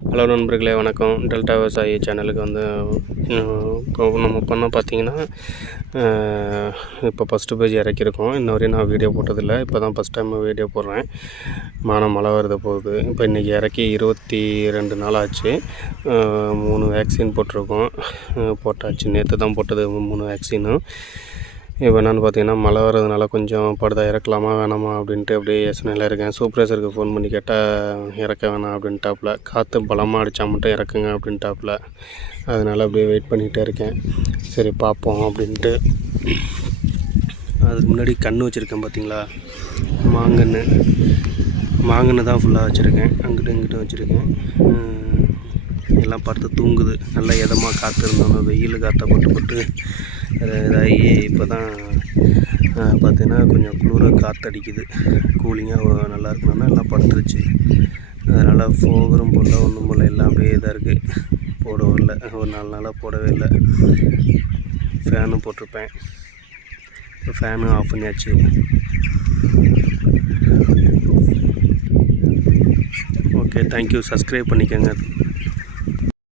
Hello நண்பர்களே வணக்கம். Delta விவசாயி சேனலுக்கு வந்து நம்ம பண்ண பார்த்தீங்கன்னா இப்போ ஃபஸ்ட்டு பேஜ் இறக்கியிருக்கோம். இன்ன வரையும் நான் வீடியோ போட்டதில்லை. இப்போ தான் ஃபஸ்ட் டைம் வீடியோ போடுறேன். மானம் மழை வருது போகுது. இப்போ இன்றைக்கி இறக்கி இருபத்தி ரெண்டு நாள் ஆச்சு. மூணு வேக்சின் போட்டிருக்கோம். போட்டாச்சு. நேற்று தான் போட்டது மூணு வேக்சினும் இப்போ என்னென்னு பார்த்தீங்கன்னா மழை வர்றதுனால கொஞ்சம் படுதா இறக்கலாமா வேணாமா அப்படின்ட்டு அப்படியே யோசனையில் இருக்கேன். சூப்பர்வைசருக்கு ஃபோன் பண்ணி கேட்டால் இறக்க வேணாம் அப்படின்ட்டாப்புல. காற்று பலமாக அடித்தா மட்டும் இறக்குங்க அப்படின்ட்டாப்புல. அதனால் அப்படியே வெயிட் பண்ணிகிட்டே இருக்கேன். சரி பார்ப்போம் அப்படின்ட்டு. அதுக்கு முன்னாடி கன்று வச்சுருக்கேன் பார்த்தீங்களா? மாங்கன்று மாங்கன்று தான் ஃபுல்லாக வச்சுருக்கேன். அங்கிட்டும் இங்கிட்டும் வச்சுருக்கேன். எல்லாம் படுத்து தூங்குது. நல்லா இதமாக காற்று இருந்தோம்னா வெயில் காற்றை போட்டு போட்டு ஆகி இப்போ தான் பார்த்தீங்கன்னா கொஞ்சம் குளிராக காற்றடிக்குது கூலிங்காக நல்லா இருக்கணும்னா எல்லாம் படுத்துருச்சு. அதனால் ஃபோகரும் போடல ஒன்றும் போடல எல்லாம் அப்படியே இதாக இருக்குது போடவும் இல்லை. ஒரு நாலு நாளாக போடவே இல்லை. ஃபேனும் போட்டிருப்பேன். இப்போ ஃபேனும் ஆஃப் பண்ணியாச்சு. ஓகே தேங்க்யூ சப்ஸ்கிரைப் பண்ணிக்கோங்க.